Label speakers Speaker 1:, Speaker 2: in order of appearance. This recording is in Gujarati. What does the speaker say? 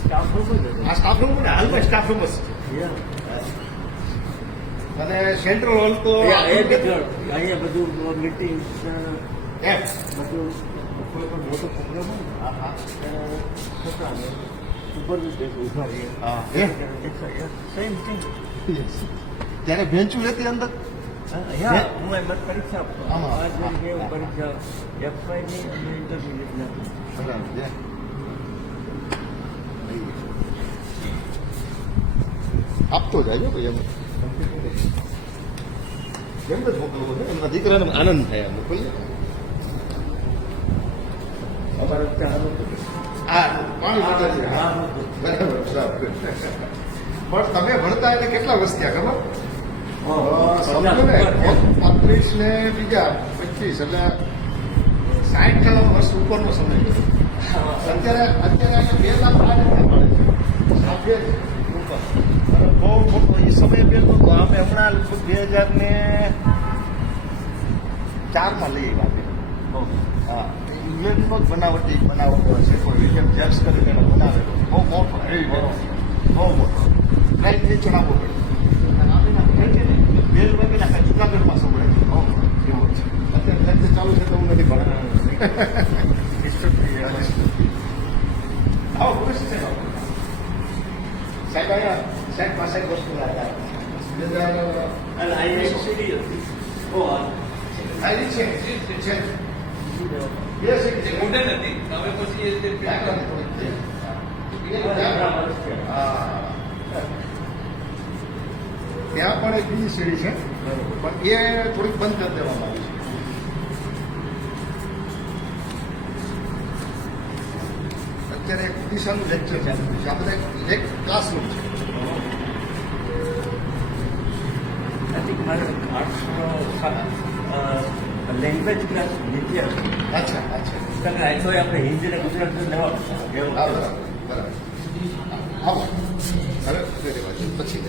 Speaker 1: સ્ટાફ રૂમ જ
Speaker 2: આ સ્ટાફ રૂમ ને હાલમાં સ્ટાફ રૂમ જ છે. અને સેન્ટ્રલ હોલ તો
Speaker 1: અહીંયા બધું મીટિંગ બધું કોઈ પણ મોટો પ્રોગ્રામ હોય ને
Speaker 2: હા હા
Speaker 1: છતાં ઉપર. સેમ થિંગ
Speaker 2: ત્યારે બેન્ચું હતી અંદર?
Speaker 1: હું એમાં પરીક્ષા આપતો. પરીક્ષા. એફઆઈ ની અને ઇન્ટરમીડિયેટ ના.
Speaker 2: બરાબર આપતો જાય ભાઈ એમ કેમ કે છોકરો છે એમના દીકરાને આનંદ થાય એમ મોકલીએ
Speaker 1: અમારે ત્યાં
Speaker 2: આ પાણી માટે છે હા બરાબર પણ તમે ભણતા એટલે કેટલા વર્ષ થયા ખબર ને પાંત્રીસ ને બીજા પચીસ એટલે સાઠ વર્ષ ઉપરનો સમય અત્યારે અત્યારે બે લાખ આઠ મળે છે સાઠે ઉપર અને બહુ મોટો એ સમય પહેલો તો અમે હમણાં લગભગ બે હજાર ને ચારમાં લઈ આવ્યા હા ઇંગ્લેન્ડનો જ બનાવટી બનાવટો છે કોઈ વિલિયમ જેમ્સ કરીને એનો બનાવેલો બહુ મોટો હેવી બહુ મોટો. લાઈટ નીચે ચડાવવો પડે. બેલ વાગીને આખા જુનાગઢમાં સંભળાય છે. એવો છે અત્યારે ચાલુ છે તો હું નથી ભણતો. આવો ખુશ છે. સાહેબ અહીંયા સાહેબ પાસે વસ્તુ લાગ્યા
Speaker 3: હવે પછી એ તે
Speaker 2: ત્યાં કરે પણ એક બીજી સીડી છે. પણ એ થોડીક બંધ કરી દેવામાં આવી છે. અત્યારે એક દિશાનું લેક્ચર ચાલુ છે. આ બધા એક ક્લાસરૂમ છે
Speaker 1: નથી મારે આર્ટ્સનો લેંગ્વેજ ક્લાસ નીચે હતો.
Speaker 2: અચ્છા અચ્છા.
Speaker 1: કારણ આટલો આપણે હિન્દી ને ગુજરાતી લેવા એવું
Speaker 2: બરાબર બરાબર. આવો પછી.